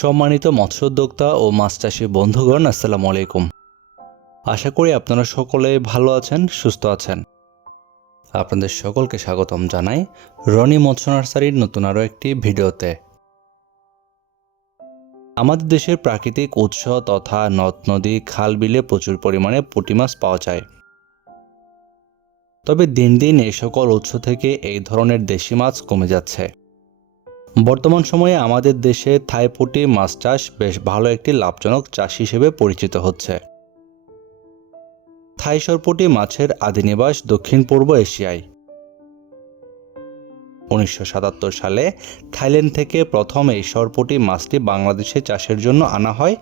সম্মানিত মৎস্য উদ্যোক্তা ও মাছ চাষী বন্ধুগণ, আসসালামু আলাইকুম। আশা করি আপনারা সকলে ভালো আছেন, সুস্থ আছেন। আপনাদের সকলকে স্বাগতম জানাই রনি মৎস্য নার্সারির নতুন আরও একটি ভিডিওতে। আমাদের দেশের প্রাকৃতিক উৎস তথা নদ নদী খাল বিলে প্রচুর পরিমাণে পুঁটি মাছ পাওয়া যায়। তবে দিন দিন এই সকল উৎস থেকে এই ধরনের দেশি মাছ কমে যাচ্ছে। বর্তমান সময়ে আমাদের দেশে থাই পুঁটি মাছ চাষ বেশ ভালো একটি লাভজনক চাষ হিসেবে পরিচিত হচ্ছে। থাই সরপুঁটি মাছের আদিনিবাস দক্ষিণ পূর্ব এশিয়ায়। 1977 সালে থাইল্যান্ড থেকে প্রথম এই সরপুঁটি মাছটি বাংলাদেশে চাষের জন্য আনা হয়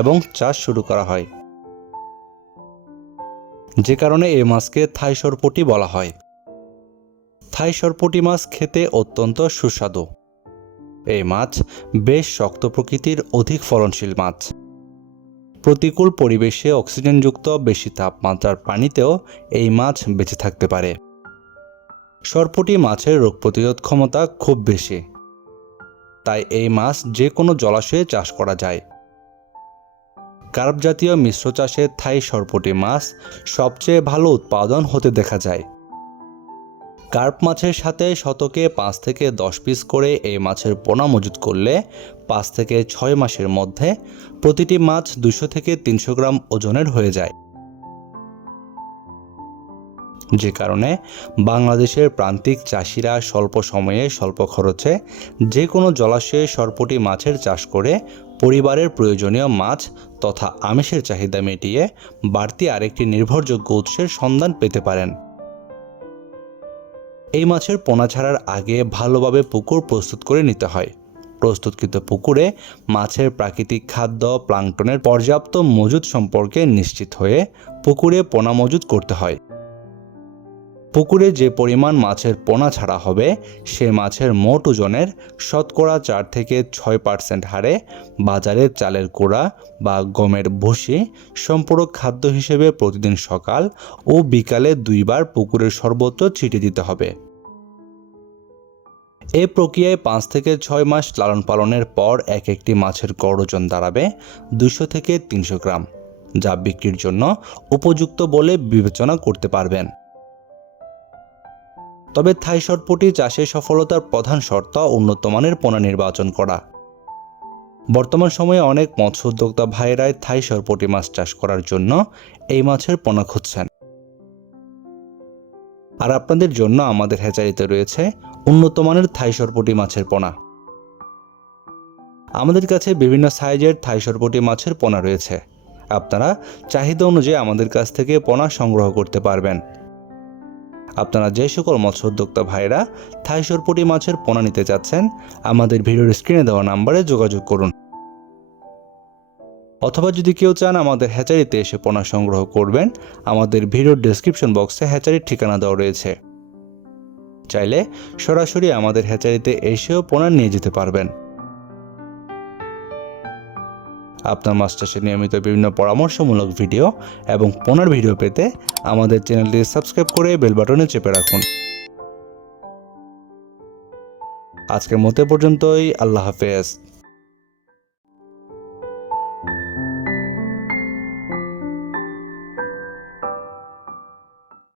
এবং চাষ শুরু করা হয়, যে কারণে এই মাছকে থাই সরপুঁটি বলা হয়। থাই সরপুঁটি মাছ খেতে অত্যন্ত সুস্বাদু। এই মাছ বেশ শক্ত প্রকৃতির, অধিক ফলনশীল মাছ। প্রতিকূল পরিবেশে অক্সিজেনযুক্ত বেশি তাপমাত্রার পানিতেও এই মাছ বেঁচে থাকতে পারে। সরপুঁটি মাছের রোগ প্রতিরোধ ক্ষমতা খুব বেশি, তাই এই মাছ যে কোনো জলাশয়ে চাষ করা যায়। কার্প জাতীয় মিশ্র চাষে থাই সরপুঁটি মাছ সবচেয়ে ভালো উৎপাদন হতে দেখা যায়। কার্প মাছের সাথে শতকে 5 থেকে 10 পিস করে এই মাছের পোনা মজুত করলে 5 থেকে 6 মাসের মধ্যে প্রতিটি মাছ 200 থেকে 300 গ্রাম ওজনের হয়ে যায়, যে কারণে বাংলাদেশের প্রান্তিক চাষিরা স্বল্প সময়ে স্বল্প খরচে যে কোনো জলাশয়ে সরপুঁটি মাছের চাষ করে পরিবারের প্রয়োজনীয় মাছ তথা আমিষের চাহিদা মিটিয়ে বাড়তি আরেকটি নির্ভরযোগ্য উৎসের সন্ধান পেতে পারেন। এই মাছের পোনা ছাড়ার আগে ভালোভাবে পুকুর প্রস্তুত করে নিতে হয়। প্রস্তুতকৃত পুকুরে মাছের প্রাকৃতিক খাদ্য প্লাঙ্কটনের পর্যাপ্ত মজুদ সম্পর্কে নিশ্চিত হয়ে পুকুরে পোনা মজুত করতে হয়। পুকুরে যে পরিমাণ মাছের পোনা ছাড়া হবে সে মাছের মোট ওজনের শতকরা 4 থেকে 6% হারে বাজারের চালের কুড়া বা গমের ভুসি সম্পূরক খাদ্য হিসেবে প্রতিদিন সকাল ও বিকালে 2 বার পুকুরের সর্বত্র ছিটিয়ে দিতে হবে। এই প্রক্রিয়ায় 5 থেকে 6 মাস লালন পালনের পর এক একটি মাছের গড় ওজন দাঁড়াবে 200 থেকে 300 গ্রাম, যা বিক্রির জন্য উপযুক্ত বলে বিবেচনা করতে পারবেন। তবে থাই সরপুঁটি চাষে সফলতার প্রধান শর্ত উন্নত মানের পোনা নির্বাচন করা। বর্তমান সময়ে অনেক মৎস্য উদ্যোক্তা ভাইয়েরাই থাই সরপুঁটি মাছ চাষ করার জন্য এই মাছের পোনা খুঁজছেন। আর আপনাদের জন্য আমাদের হ্যাচারিতে রয়েছে উন্নত মানের থাই সরপুঁটি মাছের পোনা। আমাদের কাছে বিভিন্ন সাইজের থাই সরপুঁটি মাছের পোনা রয়েছে। আপনারা চাহিদা অনুযায়ী আমাদের কাছ থেকে পোনা সংগ্রহ করতে পারবেন। আপনারা যে সকল মৎস্য উদ্যোক্তা ভাইরা থাই সরপুঁটি মাছের পোনা নিতে চাচ্ছেন, আমাদের ভিডিওর স্ক্রিনে দেওয়া নাম্বারে যোগাযোগ করুন। অথবা যদি কেউ চান আমাদের হ্যাচারিতে এসে পোনা সংগ্রহ করবেন, আমাদের ভিডিওর ডেসক্রিপশন বক্সে হ্যাচারির ঠিকানা দেওয়া রয়েছে। চাইলে সরাসরি আমাদের হ্যাচারিতে এসেও পোনা নিয়ে যেতে পারবেন। আপনার মাছ চাষে নিয়মিত বিভিন্ন পরামর্শমূলক ভিডিও এবং পোনার ভিডিও পেতে আমাদের চ্যানেলটি সাবস্ক্রাইব করে বেল বাটনে চেপে রাখুন। আজকের মতো পর্যন্তই। আল্লাহ হাফেজ।